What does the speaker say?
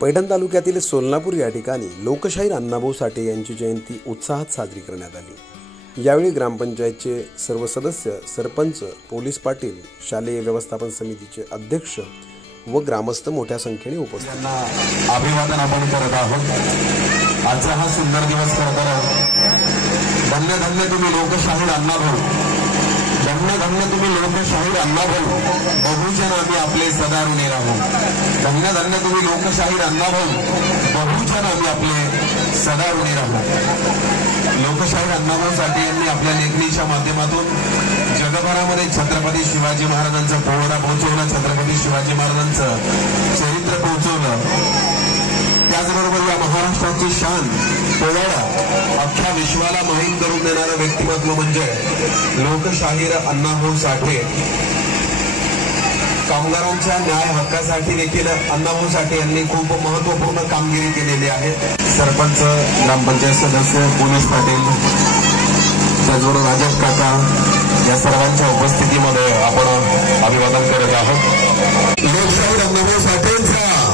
पैठण तालुक्यातील सोलनापूर या ठिकाणी लोकशाहीर अण्णाभाऊ साठे यांची जयंती उत्साहात साजरी करण्यात आली। यावेळी ग्रामपंचायतचे सर्व सदस्य, सरपंच, पोलीस पाटील, शालेय व्यवस्थापन समितीचे अध्यक्ष व ग्रामस्थ मोठ्या संख्येने उपस्थित होते। अभिवादन आपण करत आहोत। आजचा हा सुंदर दिवस करत धन्य धन्य तुम्ही लोकशाहीर अण्णाभाऊ, धन्य धन्य तुम्ही लोकशाहीर अण्णाभाऊ, बहुजन आम्ही आपले सदा ऋणी राहू। धन्य धन्य तुम्ही लोकशाहीर अण्णाभाऊ, बहुजन आम्ही आपले सदा ऋणी राहू। लोकशाहीर अण्णाभाऊ साठे यांनी आपल्या लेखणीच्या माध्यमातून जगभरामध्ये छत्रपती शिवाजी महाराजांचा पोवाडा पोहोचवला, छत्रपती शिवाजी महाराजांचं चरित्र पोहोचवलं। त्याचबरोबर या महाराष्ट्राची शान पोवाडा अख्ख्या विश्वाला माहीत करून देणारं व्यक्तिमत्व म्हणजे लोकशाहीर अण्णाभाऊ साठे। कामगारांच्या न्याय हक्कासाठी देखील अण्णाभाऊ साठे यांनी खूप महत्त्वपूर्ण कामगिरी केलेली आहे। सरपंच, ग्रामपंचायत सदस्य, पोलीस पाटील, त्याचबरोबर राजेश काका या सर्वांच्या उपस्थितीमध्ये आपण अभिवादन करत आहोत। लोकशाहीर अण्णाभाऊ साठेंचा